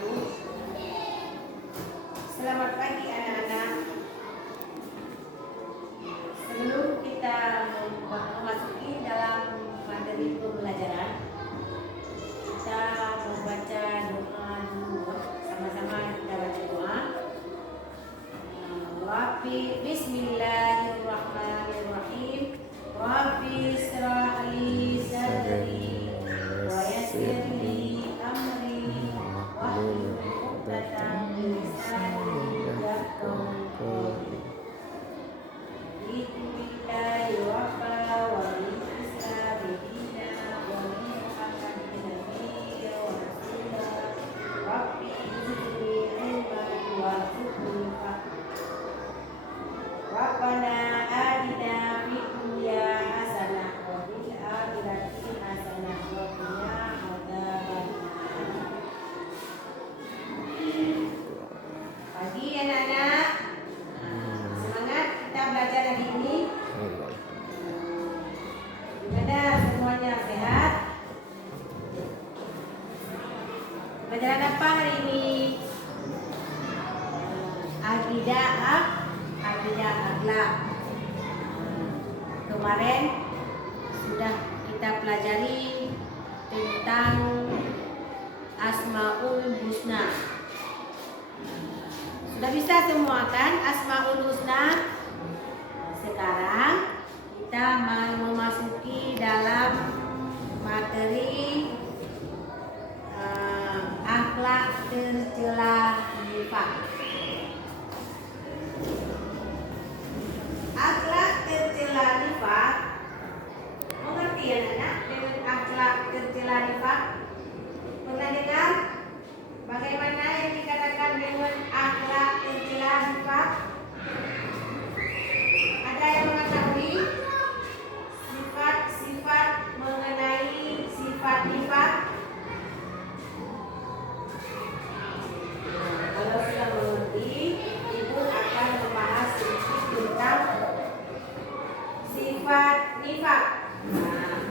wabarakatuh. Selamat pagi anak-anak. Sebelum kita memasuki dalam materi pembelajaran, kita membaca doa dulu. Sama-sama kita baca doa. Rabbi Bismillahirrahmanirrahim. Rabbi israh li sadri wa yassir li amri wahlul 'uqdatam min lisani yafqahu qawli. Bismillahi wa min islami dina wa min Muhammadin nabiyya wa rasulah. Rabbi zidni ilman warzuqni fahma. Rabbana atina fid dunya hasanah wa fil akhirati hasanah wa qina adzabannar. Pagi anak-anak. Semangat kita belajar hari ini. Gimana semuanya, sehat? Pelajaran apa hari ini? Akidah akhlak. Kemarin sudah kita pelajari tentang Asmaul Husna. Sudah bisa semua kan Asmaul Husna? Sekarang kita mau memasuki dalam materi akhlak tercela nifaq. Akhlak tercela nifaq. Mengerti anak-anak dengan akhlak tercela nifaq? Pernah dengar bagaimana yang dikatakan dengan akhlak tercela nifaq? Ada yang mengetahui sifat-sifat mengenai sifat nifaq? Kalau sudah mengerti, ibu akan membahas sedikit tentang sifat nifaq.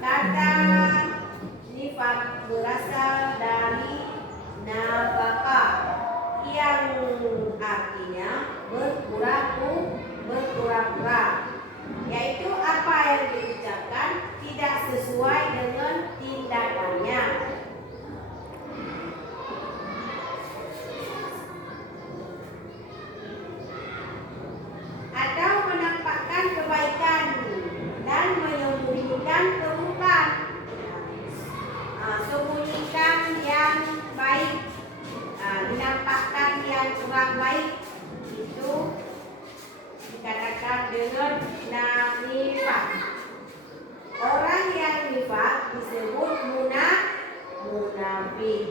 Kata nifaq berasal dari nafaqah yang artinya berpura-pura, yaitu apa yang diucapkan tidak sesuai dengan tindakannya. Atau menampakkan kebaikan dan menyembunyikan keburukan. Sembunyikan yang baik, dinampakkan yang kurang baik, itu dikatakan dengan nifaq. Orang yang nifaq disebut munafik.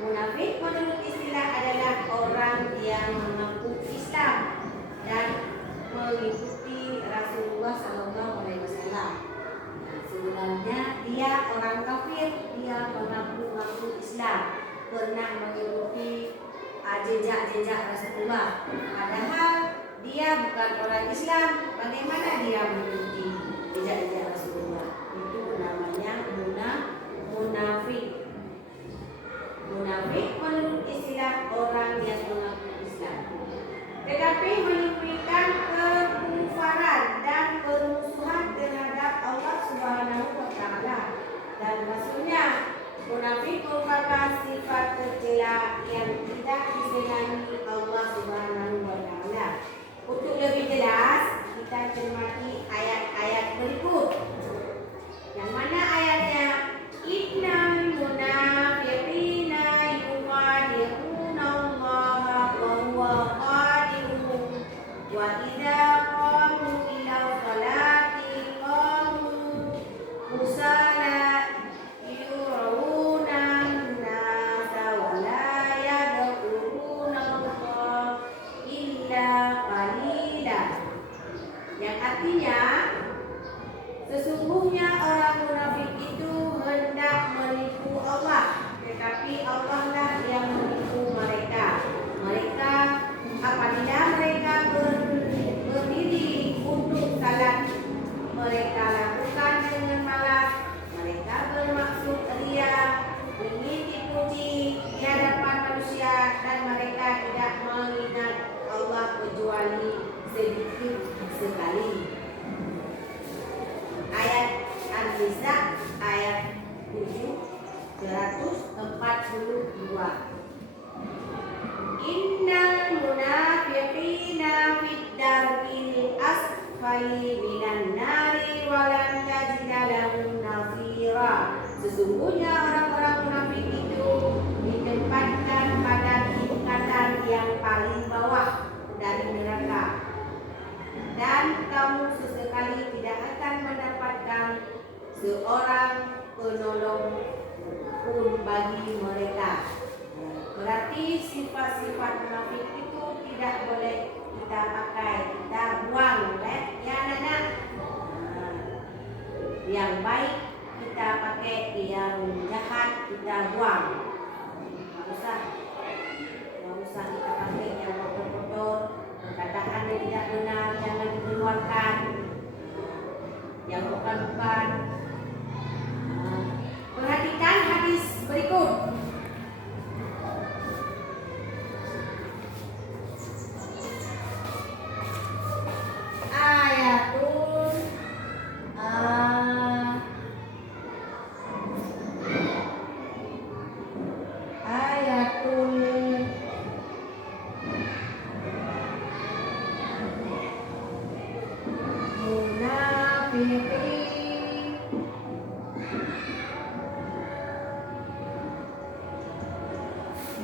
Munafik menurut istilah adalah orang yang mengaku Islam dan mengikuti Rasulullah SAW. Sebenarnya dia orang kafir, dia mengaku Islam, pernah mengikuti jejak-jejak Rasulullah. Padahal dia bukan orang Islam. Bagaimana dia mengikuti jejak-jejak Rasulullah? Itu namanya munafik. Munafik menurut istilah orang yang mengaku Islam, tetapi menyembunyikan kekufaran dan permusuhan terhadap Allah Subhanahu wa Ta'ala dan Rasulnya. Munafik merupakan sifat tercela yang tidak disenangi Allah Subhanahu wa Ta'ala. Untuk lebih jelas, kita cermati ayat-ayat berikut. Yang mana ayatnya? Innal munafiqina yukhadi'una Allah wa huwa khadi'uhum wa idza qamu ila sholati qamu kusala yura'una an-nasa wa la yadhkuruna Allah illa qalila. Yang artinya, sesungguhnya orang munafik itu 142. Innal munafiqina fid darkil asfali minan nari walan tajida lahum nasira. Sesungguhnya orang-orang munafik itu ditempatkan pada tingkatan yang paling bawah dari neraka, dan kamu sesekali tidak akan mendapatkan seorang penolong pun bagi mereka. Berarti sifat-sifat munafik itu tidak boleh kita pakai, kita buang, ya anak-anak. Yang baik kita pakai, yang jahat kita buang. Nggak usah kita pakai yang kotor-kotor, perkataan yang tidak benar jangan dikeluarkan, yang bukan-bukan. Perhatikan hadis berikut.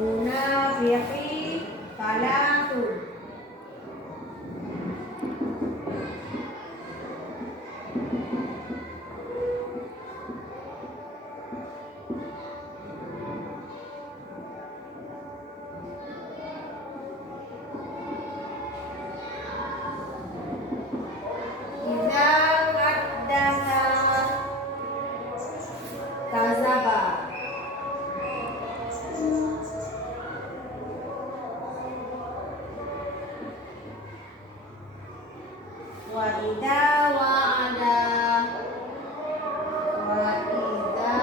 Munafiqi salatu. Idza haddatsa kadzaba. Wa idza wa'ada wa idza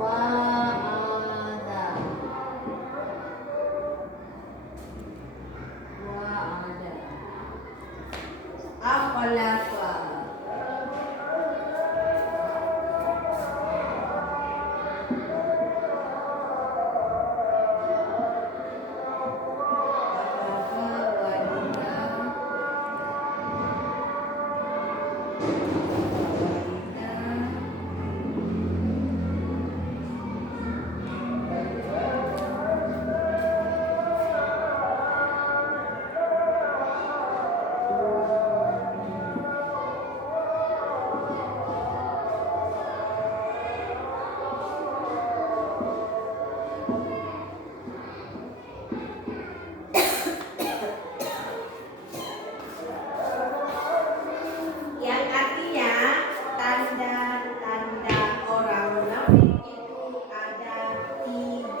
wa'ada akhlaqa. Yang artinya tanda-tanda orang munafik itu ada 3.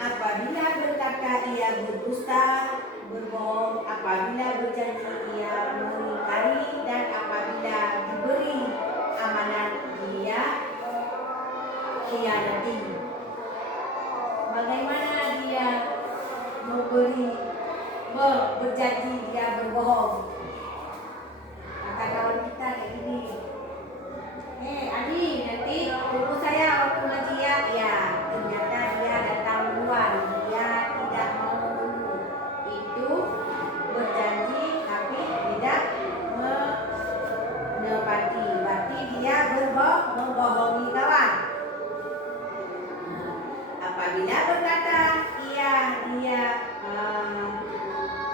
Apabila berkata ia berdusta, berbohong, apabila berjanji ia mengingkari, dan apabila diberi amanat dia khianati. Bagaimana dia berjanji dia berbohong? Kata kawan kita kayak gini, Adi, nanti tunggu saya waktu ngaji ya. Ternyata dia datang duluan, dia tidak mau menunggu. Itu berjanji tapi tidak menepati, berarti dia membohongi kawan. Apabila berkata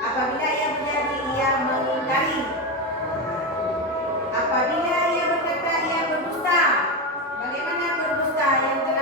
apabila ia berjanji ia mengingkari, apabila ia berkata ia berdusta. Bagaimana berdusta yang telah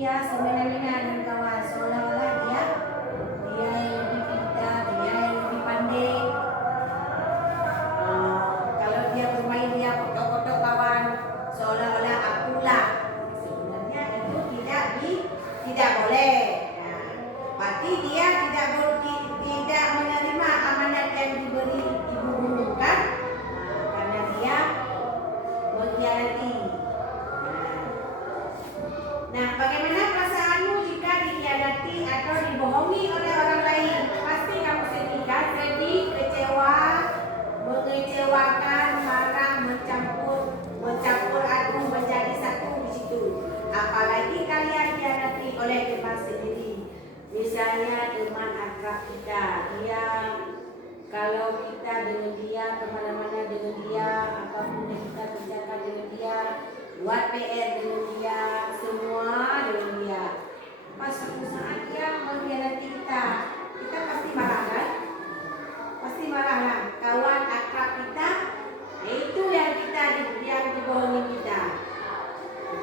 dia semena-mena dengan kawan, seolah-olah dia yang lebih pintar, dia yang lebih pandai. Kalau dia bermain dia kotok-kotok kawan, seolah-olah akulah. Sebenarnya itu tidak boleh. Nah, berarti dia tidak menerima amanat yang diberi ibu guru kan? Karena dia mengkhianati. Nah, bagaimana perasaanmu jika dikhianati atau dibohongi oleh orang lain? Pasti kamu sedih kan? Sedih, kecewa, mengecewakan, marah, mencampur aduk menjadi satu di situ. Apalagi kalian dikhianati oleh teman sendiri. Misalnya teman akrab kita, kalau kita dengan dia kemana-mana dengan dia, apapun yang kita kerjakan dengan dia, buat PR dengan dia, semua dengan dia. Pas suatu saat dia mengkhianati kita pasti marah kan? Pasti marah lah. Kawan akrab kita, itu yang dibohongi kita.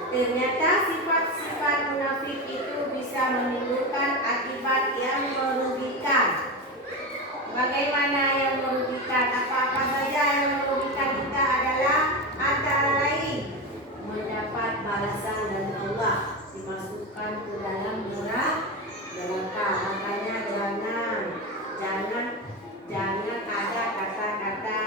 Ternyata sifat-sifat munafik itu bisa menimbulkan akibat yang merugikan. Bagaimana yang merugikan? Apa-apa saja yang merugikan kita adalah antara lain mendapat balasan dari Allah, dimasukkan ke dalam neraka. Makanya jangan ada kata-kata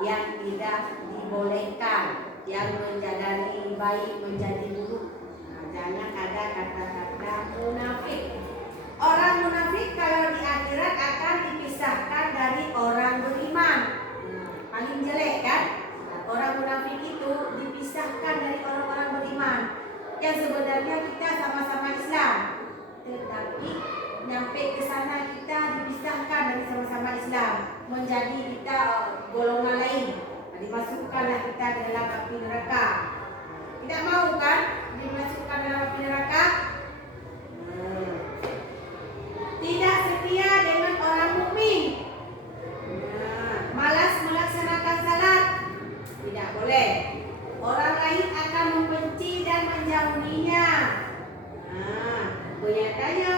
yang tidak dibolehkan, yang menjadi baik menjadi buruk. Nah, jangan ada kata-kata munafik. Orang munafik kalau di akhirat akan dipisahkan dari orang beriman. Paling jelek kan? Orang munafik itu dipisahkan dari orang-orang beriman. Yang sebenarnya kita sama-sama Islam, tetapi nyampe ke sana kita dipisahkan dari sama-sama Islam, menjadi kita golongan lain. Dimasukkanlah kita ke dalam api neraka. Tidak mau kan dimasukkan dalam api neraka? Tidak setia dengan orang mukmin. Malas melaksanakan salat. Tidak boleh. Orang lain akan membenci dan menjauhinya. Kelihatannya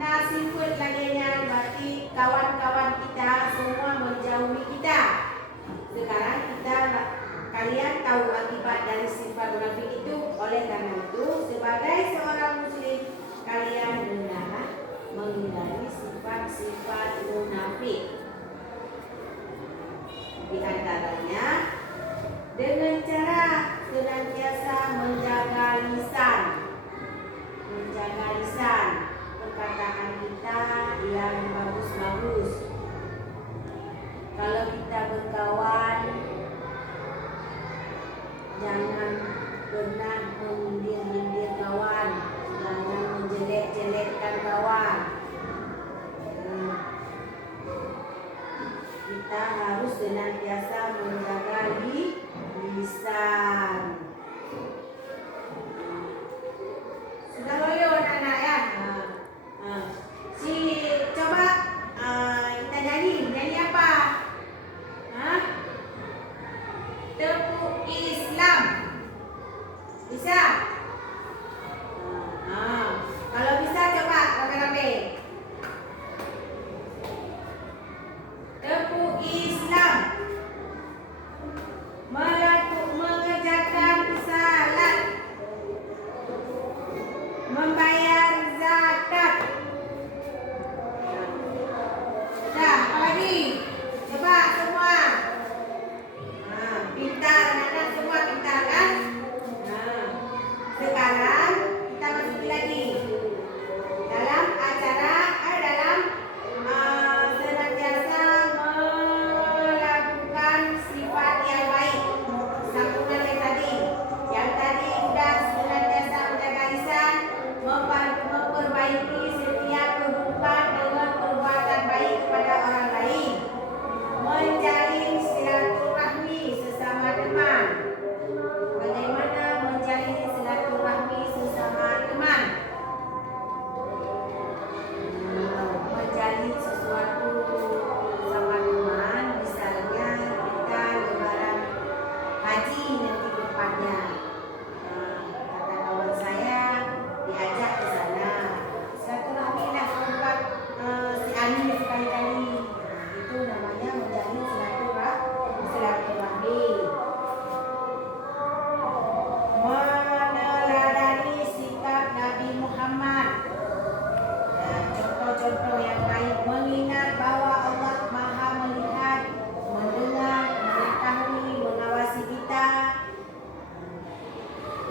nasibut laginya, berarti kawan-kawan kita semua menjauhi kita. Sekarang kalian tahu akibat dari sifat munafik itu. Oleh karena itu, sebagai seorang muslim, kalian hendaklah menghindari sifat-sifat munafik. Di antaranya dengan cara senantiasa menjaga lisan, perkataan kita yang bagus-bagus. Kalau kita berkawan, jangan pernah menyindir kawan, jangan menjelek-jelekkan kawan. Kita harus senantiasa menjaga lisan. Sudah loyo anak-anak ya? Coba kita nyanyi apa? Tepuk Islam. Bisa? Kalau bisa coba rame-rame. Tepuk Islam. Mengerjakan salat. Membayar zakat. Dah, apa lagi? Coba semua. Pintar, anak-anak semua pintar kan? Sekarang kita masuk lagi dalam acara, senantiasa melakukan sifat yang baik. Sambungan yang tadi udah senantiasa menjaga lisan,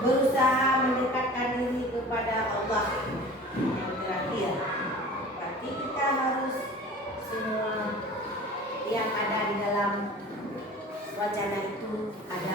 berusaha mendekatkan diri kepada Allah. Yang terakhir, berarti kita harus semua yang ada di dalam wacana itu ada